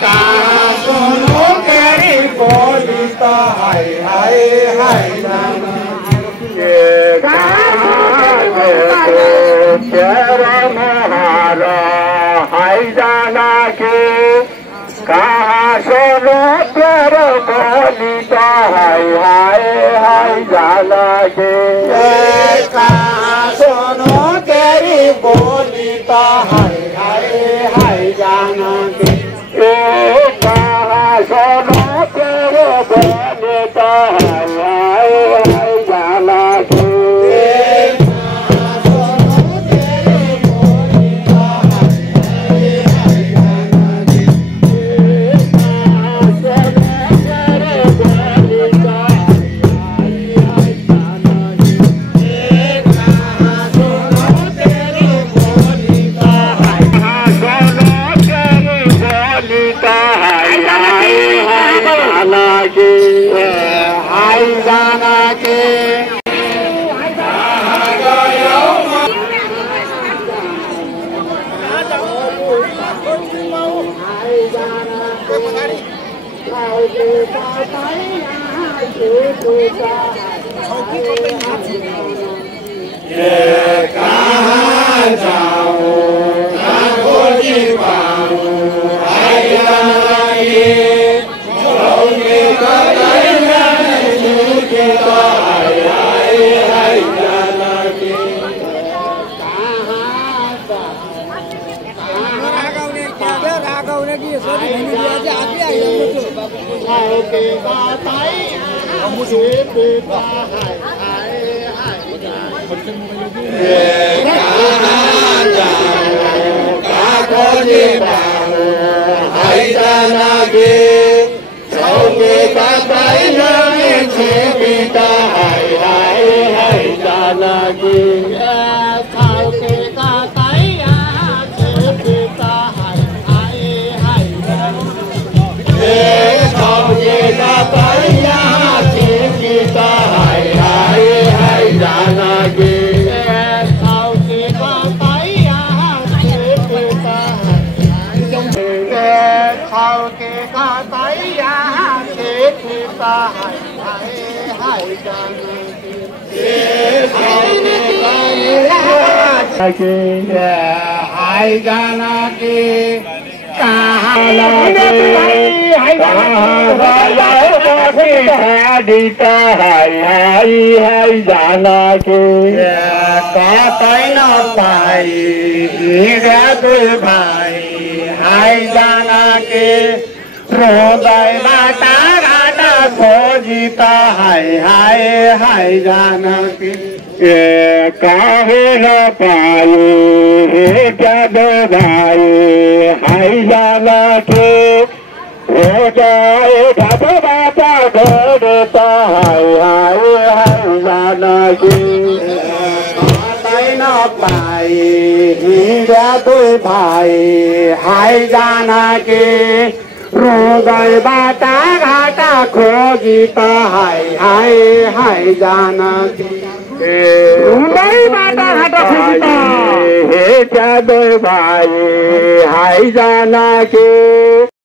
कहाँ सुनो तेरी बोली तो हाय हाय हाय हाय जाना के कहाँ सुनो तेरी बोली तो हाय हाय हाय जाना के कहाँ सुनो तेरी बोली तो हाय हाय हाय जाना के कहाँ सुनो तेरी बोली तो हाय हाय हाय जाना के हाय जाना के कहाँ जाऊँ ना खोजी पाऊँ हाय जाना के हाय जाना के कहाँ डीता हाय हाय हाय जाना के कतै न पाई दुई भाइ हाय जाना के हृदय बाटा घाटा खोजी त हाय हाय हाय जाना के काहे न पाए क्या दो भाई हाय जाना के हो जाए ढप बाता देता हाय हाय हाय जाना के न पाए हीरा दो भाई हाय जाना के हृदय बाटा घाटा खोजी त हाय हाय हाय जाना के हे क्या दो भाई हाय जाना के